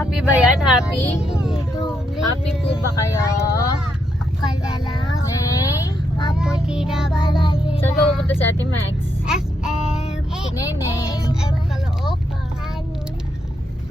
Happy ba yan? Happy? Happy po ba kayo? Nay? Saan ka pupunta si Ate Max? SM. Si Neneng. SM Caloocan.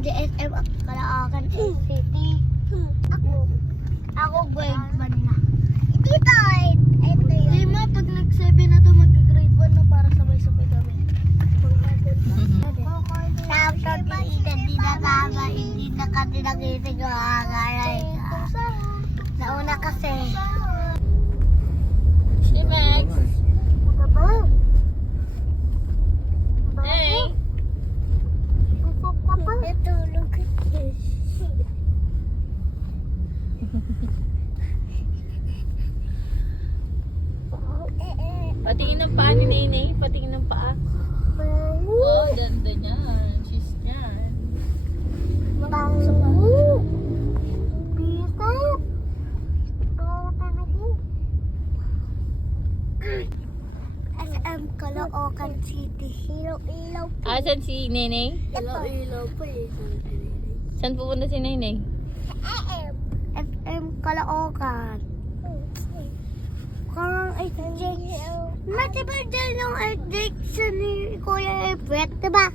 Hindi SM Caloocan City. Ako grade 1 na. Dito ito yun. Di ma, pag nag-7 na to mag-grade 1 na para sabay-sabay kami. Tapos hindi na tama, hindi na kami nagising yung agalay ka. Nauna kasi. Si Max. Hey. Natulog. Patingin ng paa ni Neneng. Patingin ng paa. Oh, ganda niyan. She's niyan. SM Caloocan City. Ilaw-ilaw po. Asan si Neneng? Ilaw-ilaw po eh. Saan pupunta si Neneng? SM Caloocan. Karang exjection. Mati ba dyan yung exjection ni Kuya Ebret, diba?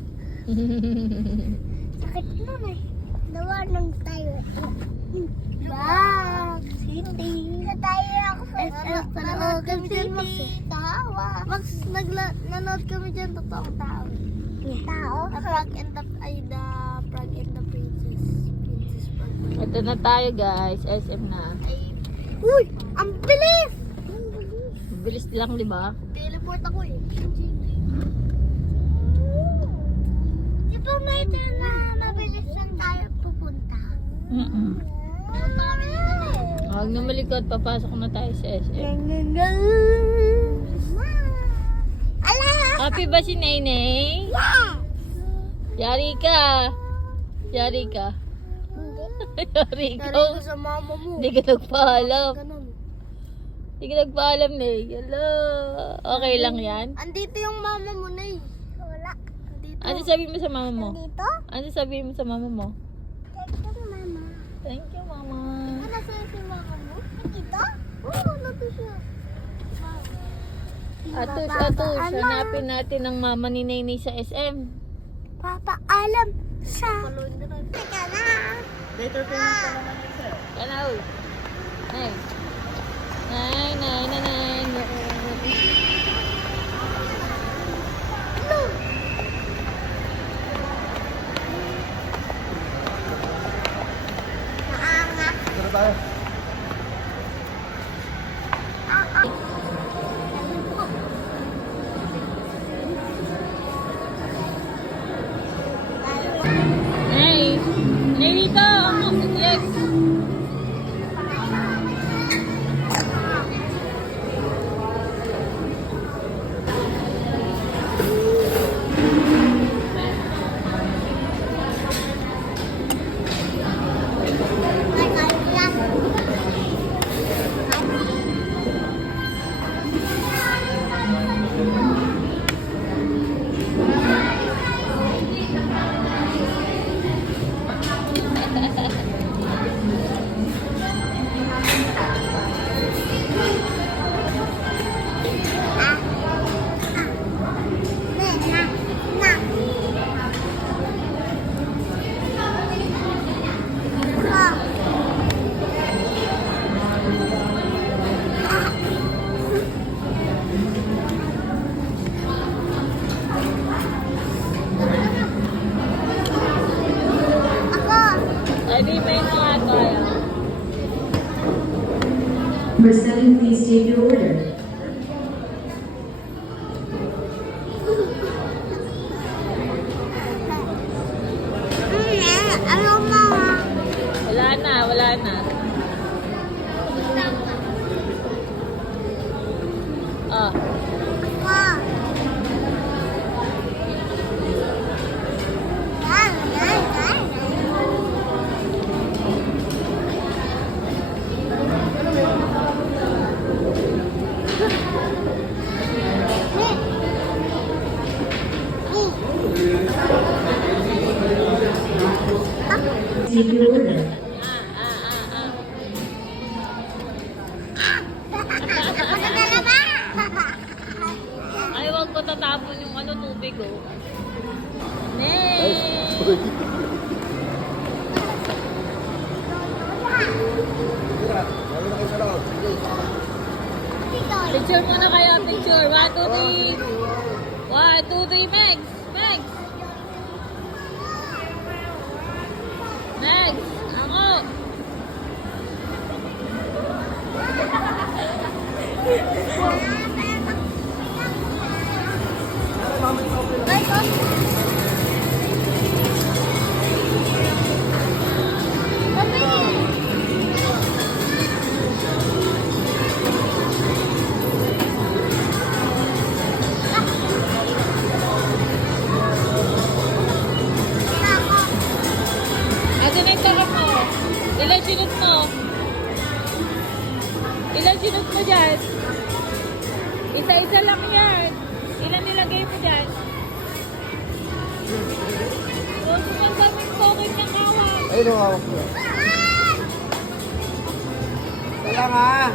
Sakit nun eh. Dawa nang tayo. Bang! City. Tayo ako sa SM Caloocan City. Tawa. Max, nanood kami dyan, totoong tao. Tao? The Frog and the Princess. Princess Frog. Ito na tayo guys. SM na. Uy! Ang bilis! Bilis lang, di ba? Teleport ako eh. Di ba may dyan na mabilis lang tayo pupunta? Pupunta kami dito eh. Huwag na malikot. Papasok na tayo sa SM. Ala! Happy ba si Neneng? Yeah! Yari ka. Yari ka. Hindi. Yari ka. Narinig ko sa mama mo. Hindi ka nagpaalam. Ganun. Hindi ka nagpaalam, Ney. Hello. Okay lang yan? Andito yung mama mo na eh. Wala. Andito. Ano sabihin mo sa mama mo? Andito? Ano sabihin mo sa mama mo? Thank you, mama. Thank you, mama. Ano sa'yo si mama mo? Andito? Oo, nandito siya. Atus, hanapin natin ang mama ni Neneng sa SM. Papaalam sa... Teka na. Later payment pa naman yun, sir. Kanaw. Nay. Nay, nay, nay, nay. Naangat. Tara tayo. Nay. Nay, dito. Yes. Ay, may mga tayo. Number 7, please take your order. Ano mama? Wala na, wala na. Ah. Ma. take your order. Magdala ba? Ay, wag ko tatapon yung ano, tubig, oh. Next! Picture muna kayo, picture. 1, 2, 3. 1, 2, 3, Megs! Megs! Megs! Ako! Asa na yung takap mo? Ilan sinut mo? Ilan sinut mo dyan? Isa-isa lang yan. Ilan nilagay mo dyan? Roso ka daming token ng hawak. Ayun ang hawak ko. Wala nga.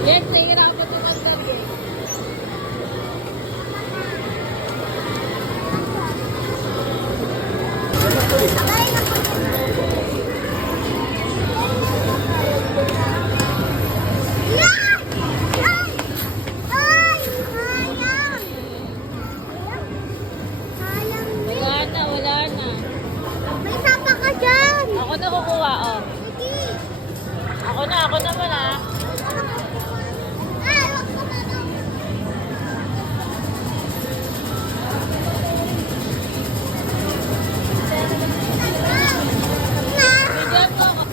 Yes, nahihirapan tumagdag eh. Wala na, wala na. May tapa ka dyan! Ako na kukuha, oh. Sige! Ako naman ah. Ay, wag ka na daw. Bigyan mo ako.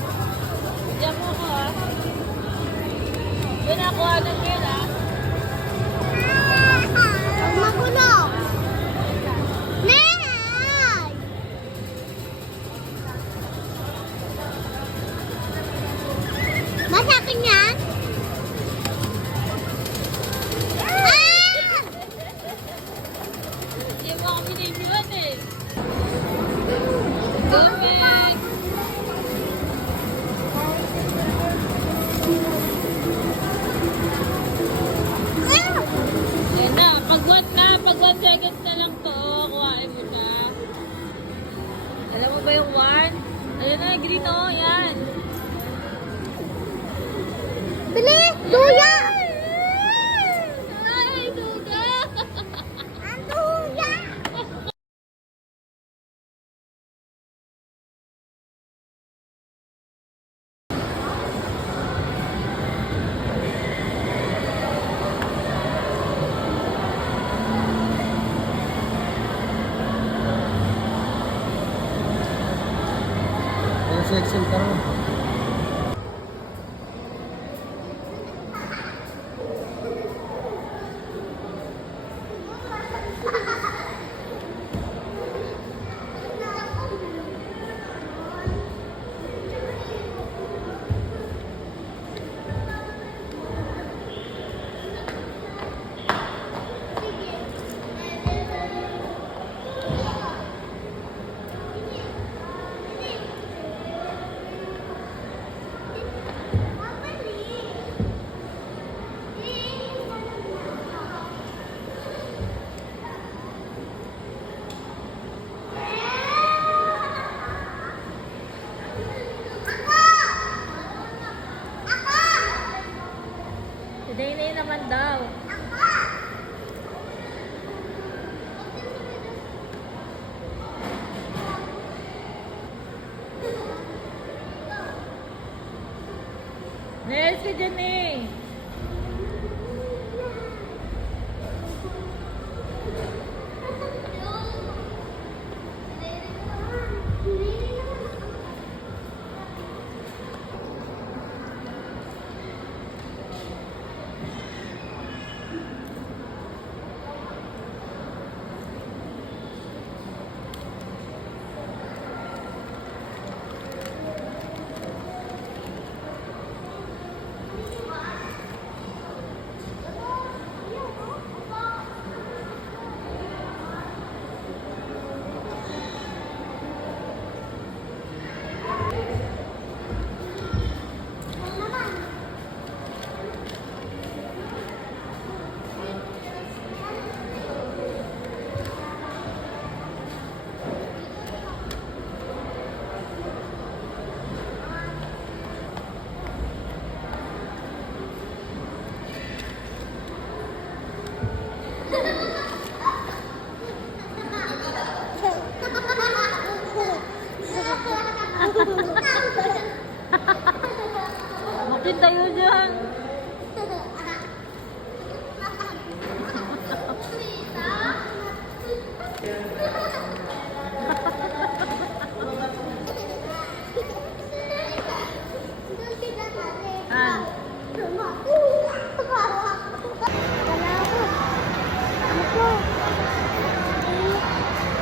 Bigyan mo ako ah. Yun ako, anong yun ah. Huwag magulo. Nay! Masakin yan? Ah! Hindi mo ako binibilan eh. Dumig! Ayan na, pag 1 seconds na lang to, kuhain mo na. Alam mo ba yung 1? Ayan na, green oh, yan. Bili! Luya! Ay, duga! Ang luya! Ayun sa Excel ka rin. Today na yun naman daw. Nels ka dyan eh.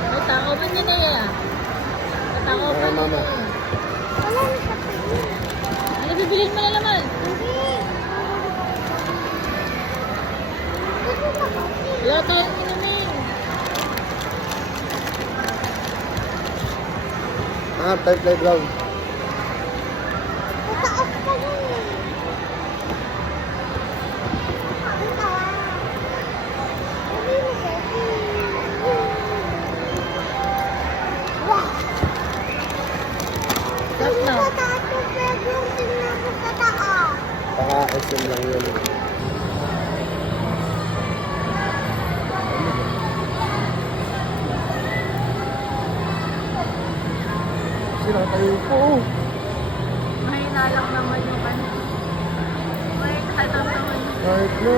May tao man yun eh. May tao Okay, man mama. yun. Wala na sa tingin. Ano bibilin mo na naman? Hindi. Ito na kasi. Wala tayong inumin. Ah, tayo playground. Mataas pa yun eh. Ito. Sabi mo kasi. Wah! Stop na. Mataas yung playground. Tingnan mo sa taas. Baka SM lang yun. Sila tayo po. Mahina lang naman yung ano. Mahina lang naman yung Kahit na.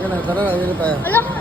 Yan na, tara na, yun tayo. Alam mo,